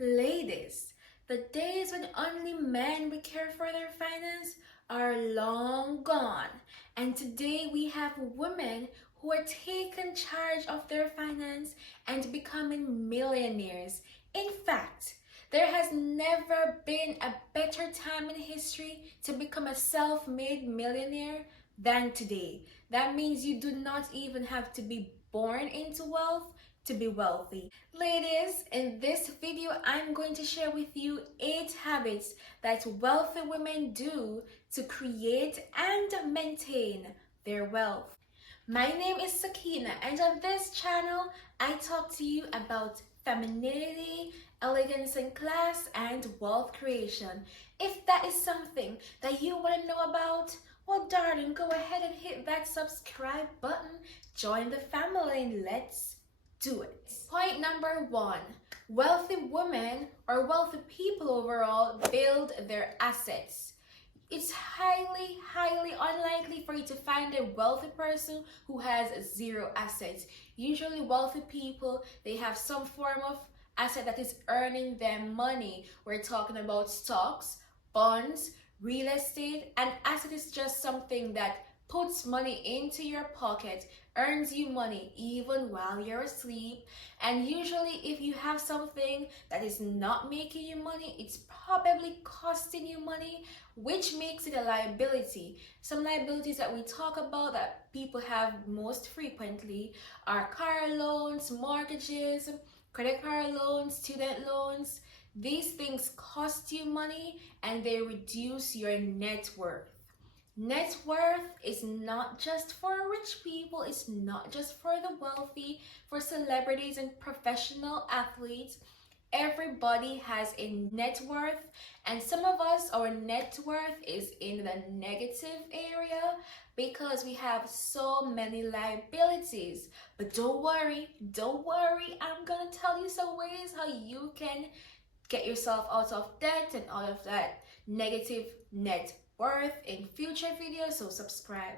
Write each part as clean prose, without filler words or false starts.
Ladies, the days when only men would care for their finance are long gone. And today we have women who are taking charge of their finance and becoming millionaires. In fact, there has never been a better time in history to become a self-made millionaire than today. That means you do not even have to be born into wealth to be wealthy. Ladies, in this video, I'm going to share with you 8 habits that wealthy women do to create and maintain their wealth. My name is Sakina, and on this channel, I talk to you about femininity, elegance and class, and wealth creation. If that is something that you want to know about, well, darling, go ahead and hit that subscribe button, join the family, and let's do it. Point number 1. Wealthy women or wealthy people overall build their assets. It's highly unlikely for you to find a wealthy person who has 0 assets. Usually wealthy people, they have some form of asset that is earning them money. We're talking about stocks, bonds, real estate. An asset is just something that puts money into your pocket, earns you money even while you're asleep. And usually if you have something that is not making you money, it's probably costing you money, which makes it a liability. Some liabilities that we talk about that people have most frequently are car loans, mortgages, credit card loans, student loans. These things cost you money and they reduce your net worth. Net worth is not just for rich people, it's not just for the wealthy, for celebrities and professional athletes. Everybody has a net worth, and some of us, our net worth is in the negative area because we have so many liabilities. But don't worry, I'm gonna tell you some ways how you can get yourself out of debt and out of that negative net worth in future videos, so subscribe.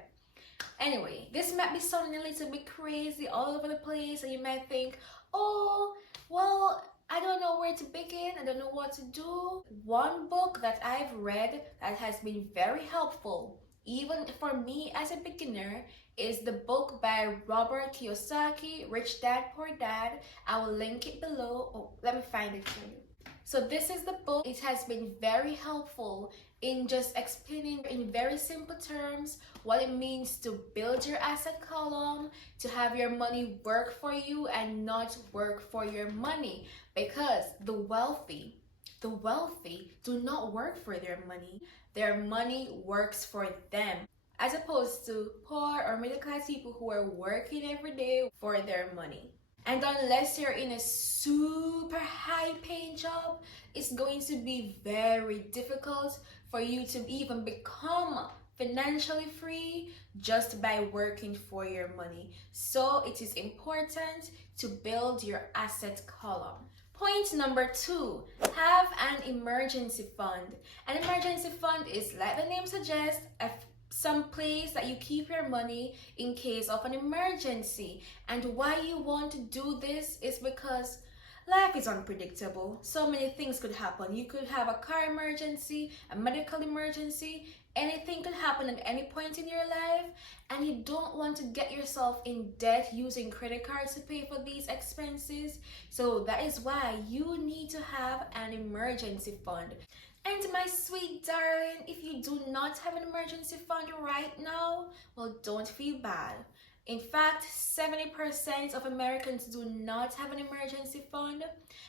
Anyway, this might be sounding a little bit crazy all over the place, and you might think, oh, well, I don't know where to begin, I don't know what to do. One book that I've read that has been very helpful, even for me as a beginner, is the book by Robert Kiyosaki, Rich Dad Poor Dad. I will link it below. Oh, let me find it for you. So this is the book. It has been very helpful in just explaining in very simple terms what it means to build your asset column, to have your money work for you and not work for your money. Because the wealthy do not work for their money. Their money works for them, as opposed to poor or middle class people who are working every day for their money. And unless you're in a super high paying job, it's going to be very difficult for you to even become financially free just by working for your money. So it is important to build your asset column. Point number 2, have an emergency fund. An emergency fund is, like the name suggests, some place that you keep your money in case of an emergency. And why you want to do this is because life is unpredictable. So many things could happen. You could have a car emergency, a medical emergency, anything could happen at any point in your life, and you don't want to get yourself in debt using credit cards to pay for these expenses. So that is why you need to have an emergency fund. And my sweet darling, if you do not have an emergency fund right now, well, don't feel bad. In fact, 70% of Americans do not have an emergency fund.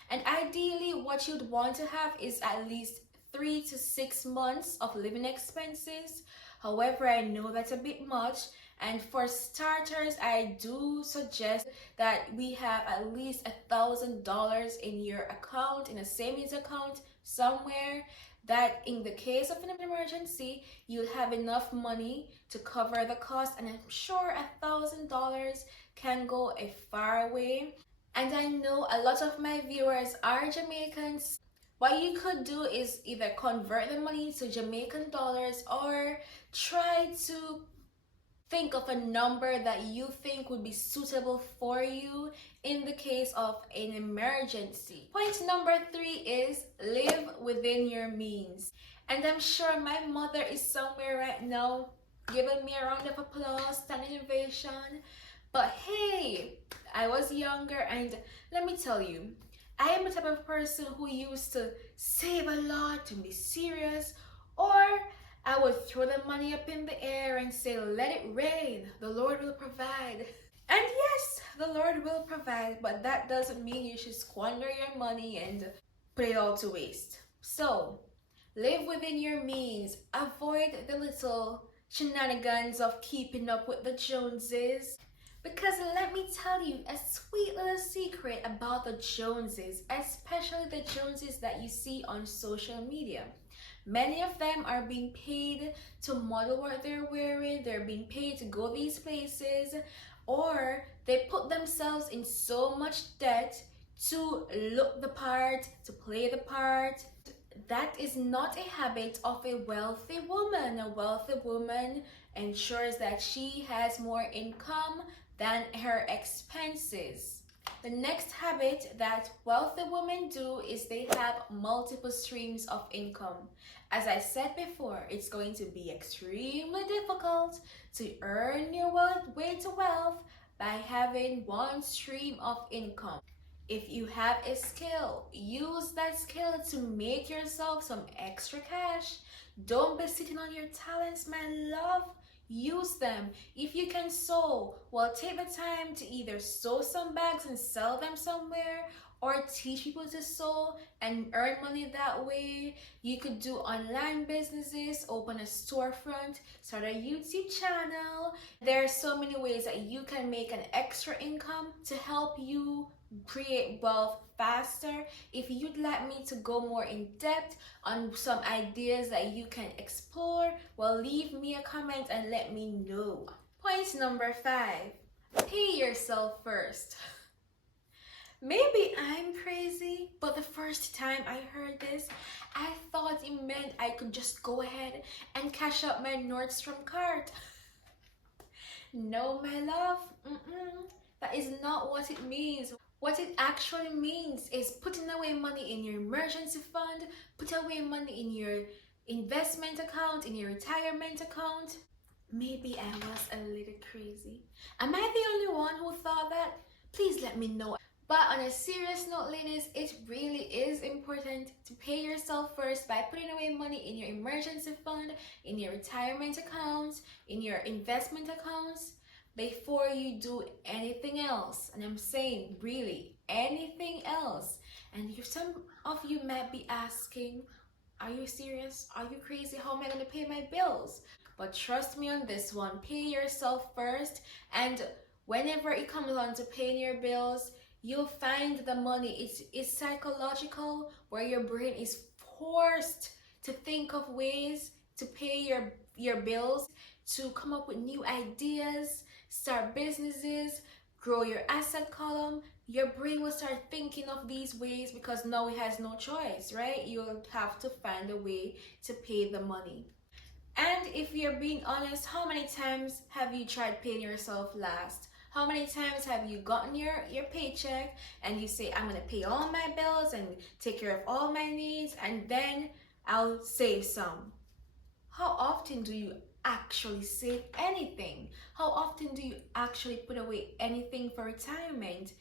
And ideally, what you'd want to have is at least 3 to 6 months of living expenses. However, I know that's a bit much. And for starters, I do suggest that we have at least $1,000 in your account, in a savings account somewhere, that in the case of an emergency, you'll have enough money to cover the cost. And I'm sure $1,000 can go a far way. And I know a lot of my viewers are Jamaicans. What you could do is either convert the money to Jamaican dollars or try to think of a number that you think would be suitable for you in the case of an emergency. Point number 3 is live within your means. And I'm sure my mother is somewhere right now giving me a round of applause, standing ovation. But hey, I was younger, and let me tell you, I am the type of person who used to save a lot and be serious, or I would throw the money up in the air and say, let it rain, the Lord will provide. And yes, the Lord will provide, but that doesn't mean you should squander your money and put it all to waste. So, live within your means. Avoid the little shenanigans of keeping up with the Joneses. Because let me tell you a sweet little secret about the Joneses, especially the Joneses that you see on social media. Many of them are being paid to model what they're wearing, they're being paid to go these places, or they put themselves in so much debt to look the part, to play the part. That is not a habit of a wealthy woman. A wealthy woman ensures that she has more income than her expenses. The next habit that wealthy women do is they have multiple streams of income. As I said before, it's going to be extremely difficult to earn your way to wealth by having one stream of income. If you have a skill, use that skill to make yourself some extra cash. Don't be sitting on your talents, my love. Use them. If you can sew, well, take the time to either sew some bags and sell them somewhere, or teach people to sew and earn money that way. You could do online businesses, open a storefront, start a YouTube channel. There are so many ways that you can make an extra income to help you create wealth faster. If you'd like me to go more in depth on some ideas that you can explore, well, leave me a comment and let me know. Point number 5, pay yourself first. Maybe I'm crazy, but the first time I heard this, I thought it meant I could just go ahead and cash out my Nordstrom card. No, my love, that is not what it means. What it actually means is putting away money in your emergency fund, put away money in your investment account, in your retirement account. Maybe I was a little crazy. Am I the only one who thought that? Please let me know. But on a serious note, ladies, it really is important to pay yourself first by putting away money in your emergency fund, in your retirement accounts, in your investment accounts, before you do anything else. And I'm saying really anything else. And some of you might be asking, are you serious? Are you crazy? How am I going to pay my bills? But trust me on this one, pay yourself first. And whenever it comes on to paying your bills, you'll find the money. It's psychological, where your brain is forced to think of ways to pay your bills, to come up with new ideas, start businesses, grow your asset column. Your brain will start thinking of these ways because now it has no choice, right? You'll have to find a way to pay the money. And if you're being honest, how many times have you tried paying yourself last? How many times have you gotten your paycheck and you say, I'm going to pay all my bills and take care of all my needs, and then I'll save some? How often do you actually save anything? How often do you actually put away anything for retirement?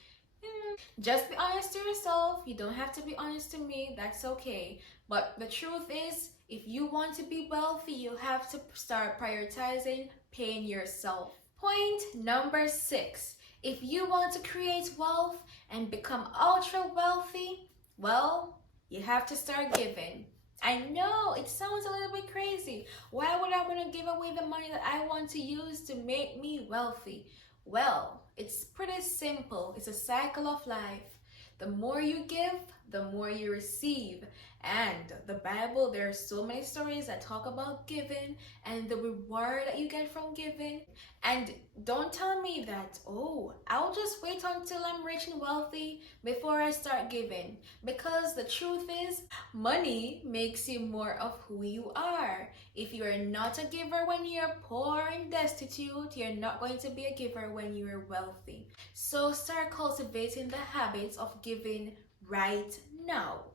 Just be honest to yourself. You don't have to be honest to me. That's okay. But the truth is, if you want to be wealthy, you have to start prioritizing paying yourself. Point number 6. If you want to create wealth and become ultra wealthy, well, you have to start giving. I know it sounds a little bit crazy. Why would I want to give away the money that I want to use to make me wealthy? Well, it's pretty simple. It's a cycle of life. The more you give, the more you receive. And the Bible, there are so many stories that talk about giving and the reward that you get from giving. And don't tell me that, oh, I'll just wait until I'm rich and wealthy before I start giving. Because the truth is, money makes you more of who you are. If you are not a giver when you're poor and destitute, you're not going to be a giver when you're wealthy. So start cultivating the habits of giving right now.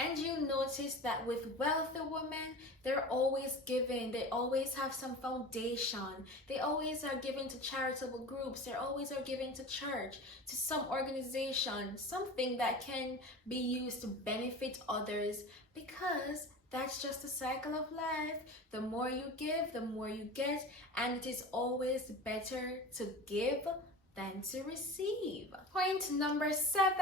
And you'll notice that with wealthy women, they're always giving. They always have some foundation. They always are giving to charitable groups. They always are giving to church, to some organization, something that can be used to benefit others, because that's just the cycle of life. The more you give, the more you get, and it is always better to give than to receive. Point number 7,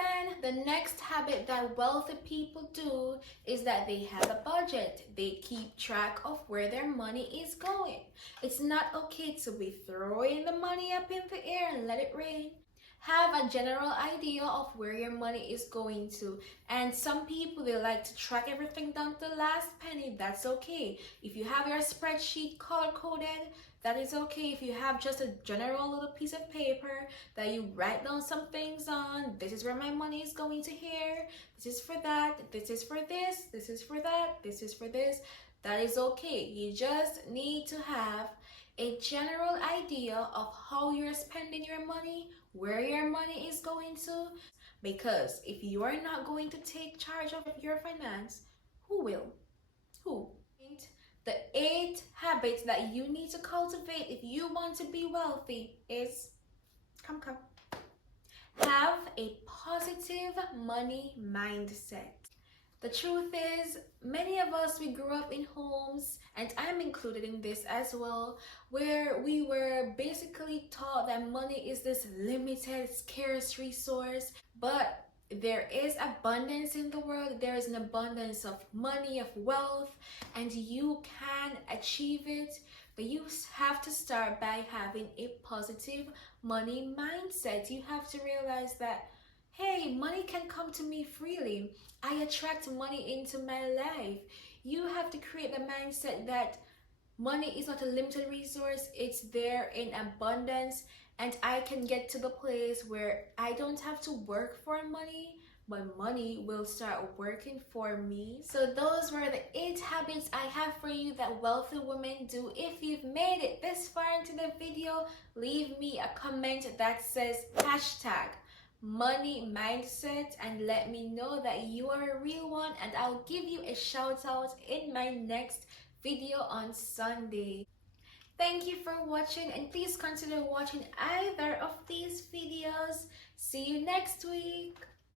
the next habit that wealthy people do is that they have a budget. They keep track of where their money is going. It's not okay to be throwing the money up in the air and let it rain. Have a general idea of where your money is going to. And some people, they like to track everything down to the last penny. That's okay. If you have your spreadsheet color coded, that is okay. If you have just a general little piece of paper that you write down some things on, this is where my money is going to here, this is for that, this is for this, this is for that, this is for this, that is okay. You just need to have a general idea of how you're spending your money, where your money is going to, because if you are not going to take charge of your finance, who will? Who? The 8 habits that you need to cultivate if you want to be wealthy is, come. Have a positive money mindset. The truth is, many of us, we grew up in homes, and I'm included in this as well, where we were basically taught that money is this limited, scarce resource, but there is abundance in the world. There is an abundance of money, of wealth, and you can achieve it, but you have to start by having a positive money mindset. You have to realize that, hey, money can come to me freely. I attract money into my life. You have to create the mindset that money is not a limited resource, it's there in abundance, and I can get to the place where I don't have to work for money, but money will start working for me. So those were the 8 habits I have for you that wealthy women do. If you've made it this far into the video, leave me a comment that says hashtag money mindset and let me know that you are a real one, and I'll give you a shout out in my next video on Sunday. Thank you for watching, and please consider watching either of these videos. See you next week.